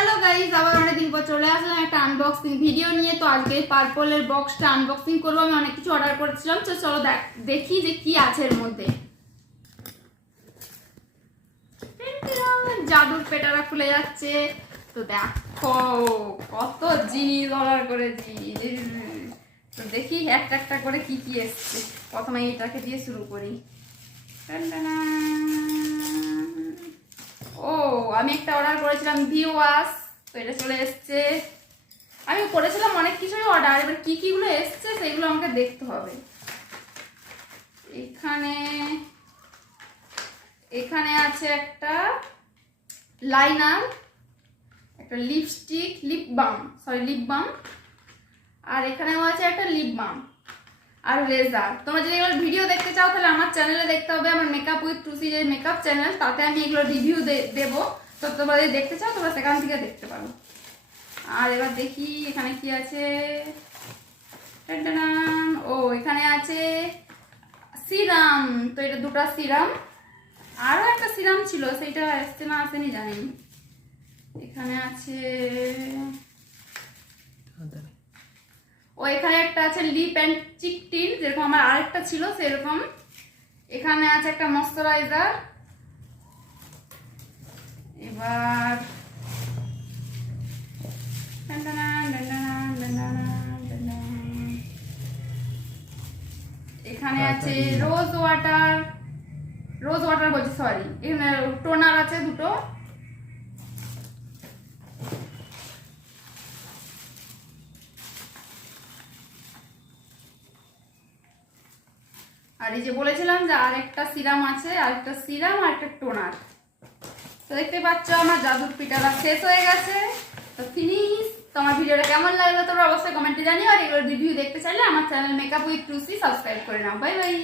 Hello guys, আবার অনেকদিন পর চলে আসলাম একটা আনবক্সিং ভিডিও নিয়ে। তো আজকে পার্পলের বক্সটা আনবক্সিং করবো। আমি অনেক কিছু অর্ডার করেছিলাম, তো চলো দেখি যে কি আছে এর মধ্যে। জাদুর পেটারা খুলে যাচ্ছে। তো দেখো কত জিনিস অর্ডার করেছি। তো দেখি একটা একটা করে কি কি এসছে। প্রথমে এটাকে দিয়ে শুরু করি। ও, আমি একটা অর্ডার করেছিলাম ভি ওয়াশ, তো এটা চলে এসছে। আমি করেছিলাম অনেক কিছুই অর্ডার, এবার কি কিগুলো এসছে সেগুলো আমাকে দেখতে হবে। এখানে এখানে আছে একটা লাইনার, একটা লিপস্টিক, লিপ বাম, আর এখানেও আছে একটা লিপ বাম আর রেজার। তোমরা যদি এগুলো ভিডিও দেখতে চাও তাহলে আমার চ্যানেলে দেখতে হবে, আমার মেকআপ উইথ টুসি যে মেকআপ চ্যানেল, তাতে আমি এগুলো রিভিউ দেবো। তো তোমরা যদি দেখতে চাও তোমরা সেখান থেকে দেখতে পারো। আর এবার দেখি এখানে কি আছে। ও, এখানে আছে সিরাম। তো এটা দুটো সিরাম, আরও একটা সিরাম ছিল, সেটা আসছে না আসেনি জানি। এখানে আছে ও, এখানে একটা আছে লিপ অ্যান্ড চিক টিন, যেরকম আমার আরেকটা ছিল সেরকম। এখানে আছে একটা ময়শ্চারাইজার। এবার এখানে আছে রোজ ওয়াটার বলছি, সরি, এখানে টোনার আছে দুটো। আর এই যে বলেছিলাম যে আরেকটা সিরাম আছে, আরেকটা সিরাম আর একটা টোনার। তো দেখতে পাচ্ছ আমার জাদুর পিঠাটা শেষ হয়ে গেছে। তো ফিনিশ। তোমার ভিডিওটা কেমন লাগলো তোমরা অবশ্যই কমেন্টে জানিও। আর এগুলো রিভিউ দেখতে চাইলে আমার channel makeup with Tusi subscribe করে নাও। Bye bye.